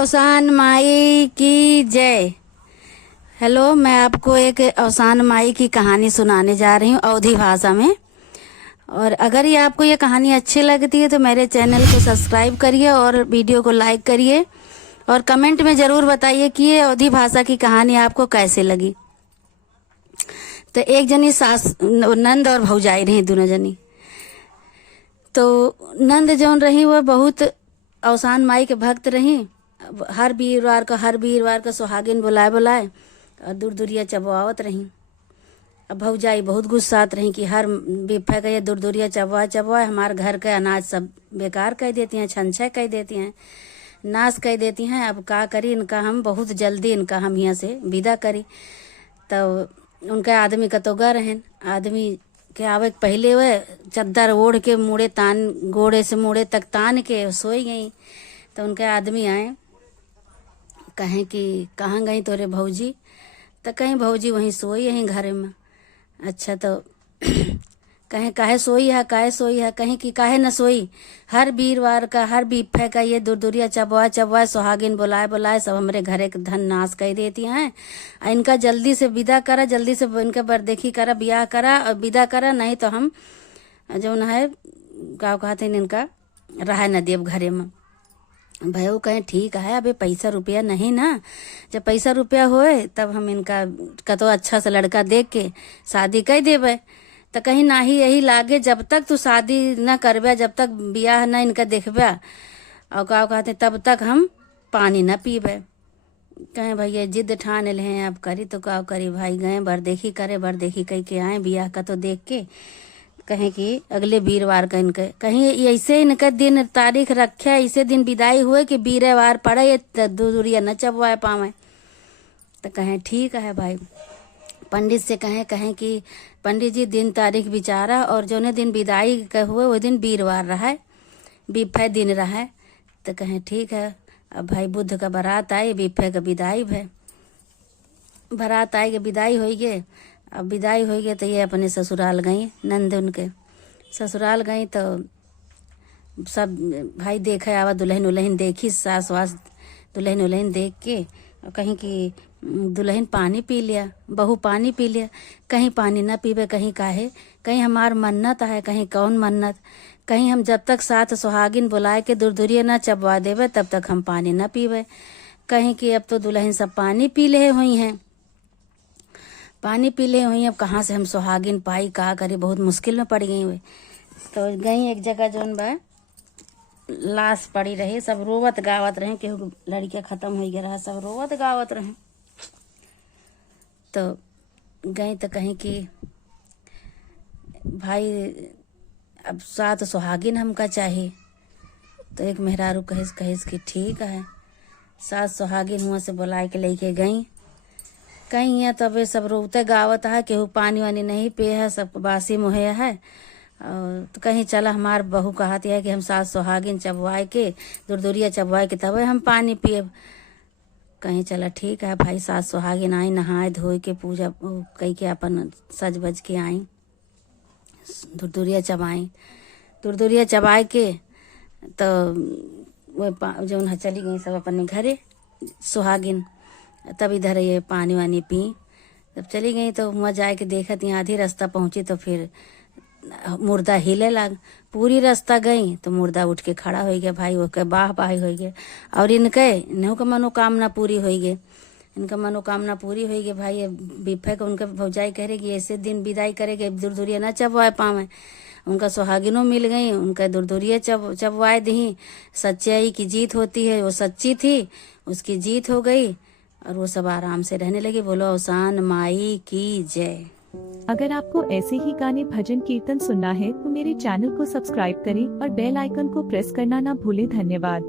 औसान माई की जय। हेलो, मैं आपको एक औसान माई की कहानी सुनाने जा रही हूँ अवधी भाषा में। और अगर ये आपको ये कहानी अच्छी लगती है तो मेरे चैनल को सब्सक्राइब करिए और वीडियो को लाइक करिए और कमेंट में जरूर बताइए कि ये अवधी भाषा की कहानी आपको कैसे लगी। तो एक जनी सास नंद और भौजाई रही, दोनों जनी। तो नंद जौन रही वह बहुत औसान माई के भक्त रही। हर वीरवार का सुहागिन बुलाए और दूर दूरिया चबवावत रही। अब भौजाई बहुत गुस्सात रही कि हर बिफे का ये दूर दूरिया चबवा हमारे घर के अनाज सब बेकार कह देती हैं, छंछय कह देती हैं, नाश कह देती हैं। अब का करी इनका, हम बहुत जल्दी इनका हम यहाँ से विदा करी। तो उनका आदमी का तो गर है, आदमी के आवे पहले वह चद्दर ओढ़ के मुड़े तान, गोड़े से मुड़े तक तान के सोई गई। तो उनके आदमी आए, कहें कि कहाँ गई तोरे भौजी? तो कहीं भौजी वहीं सोई यहीं घर में। अच्छा, तो कहें काहे सोई है, कहीं कि काहे न सोई, हर वीरवार का हर बीफे का ये दूरिया चबवा सुहागिन बुलाए सब हमरे घरे के धन नाश कर देती हैं। इनका जल्दी से विदा करा, जल्दी से इनका बरदेखी करा, ब्याह करा और विदा करा, नहीं तो हम जो न है का कहते हैं इनका रहा न देव घरे में। भयो कहें ठीक है, अबे पैसा रुपया नहीं ना, जब पैसा रुपया होए तब हम इनका कतो अच्छा सा लड़का देख के शादी कर देवे। तो कहीं ना ही यही लागे, जब तक तू शादी न करबे, जब तक बियाह न इनका देखबे और का कहते तब तक हम पानी न पीबे। कहें भैया जिद ठान ले हैं, अब करी तो का करी भाई। गए बरदेखी करे, बरदेखी कह के आए बियाह का तो देख के। कहें कि अगले वीरवार का इनके कहीं ऐसे इनका दिन तारीख रखे, ऐसे दिन विदाई हुए कि वीरवार पड़े तो दूरिया न चबवाए पावे। तो कहें ठीक है भाई। पंडित से कहें कि पंडित जी दिन तारीख विचारा और जो ने दिन विदाई का हुए वो दिन वीरवार रहा, बीफे दिन रहा। तो कहें ठीक है। अब भाई बुध का बारात आई, बीफे का विदाई भय, बारात आई के विदाई हो गए। अब विदाई हो गई तो ये अपने ससुराल गई, नंद उनके ससुराल गई। तो सब भाई देखे आवा, दुल्हन उल्हन देखी, सास वास दुल्हन उल्हन देख के कहीं कि दुल्हन पानी पी लिया, बहू पानी पी लिया। कहीं पानी ना पीवे, कहीं काहे, कहीं हमार मन्नत है, कहीं कौन मन्नत, कहीं हम जब तक साथ सुहागिन बुलाए के दूरिया ना चबवा देवे तब तक हम पानी ना पीवे। कहीं कि अब तो दुल्हन सब पानी पी ले हुई हैं, अब कहाँ से हम सुहागिन पाई, का करे, बहुत मुश्किल में पड़ गई हुई। तो गई एक जगह जोन बा लाश पड़ी रही, सब रोवत गावत रहे, केहू लड़कियां खत्म हो गया रहा, सब रोवत गावत रहे। तो गई तो कहीं कि भाई अब साथ सुहागिन हमका चाहिए। तो एक मेहरारू कहिस कि ठीक है, साथ सुहागिन हुआ से बुलाए के लेके गई। कहीं है तबे सब रोते गावत है, केहू पानी वानी नहीं पिए है, सब बासी मुहैया है। और तो कहीं चला हमार बहू कहती है कि हम सास सुहागिन चबवाए के दूरिया चबवाए के तबे हम पानी पिए। कहीं चला ठीक है भाई, सास सुहागिन आई, नहाए धोए के पूजा कई के अपन सज बज के आई, दूरिया चबाए के। तो वो जो चली गई सब अपने घरे सुहागिन। तब इधर ये पानी वानी पी, जब चली गई तो वहाँ जाए के देखा थी, आधी रास्ता पहुंची तो फिर मुर्दा हिले लग। पूरी रास्ता गई तो मुर्दा उठ के खड़ा हो गया भाई, ओके बाह बाही हो गया। और इनका मनोकामना पूरी हो गई, भाई। बिफे को उनके भौजाई कह रही कि ऐसे दिन विदाई करेगे दूरिया ना चबवाए पावे। उनका सुहागिनों मिल गई, उनका दूरिया चबवाए दी। सच्चाई की जीत होती है, वो सच्ची थी, उसकी जीत हो गई और वो सब आराम से रहने लगे। बोलो औसान माई की जय। अगर आपको ऐसे ही गाने भजन कीर्तन सुनना है तो मेरे चैनल को सब्सक्राइब करें और बेल आइकन को प्रेस करना ना भूलें। धन्यवाद।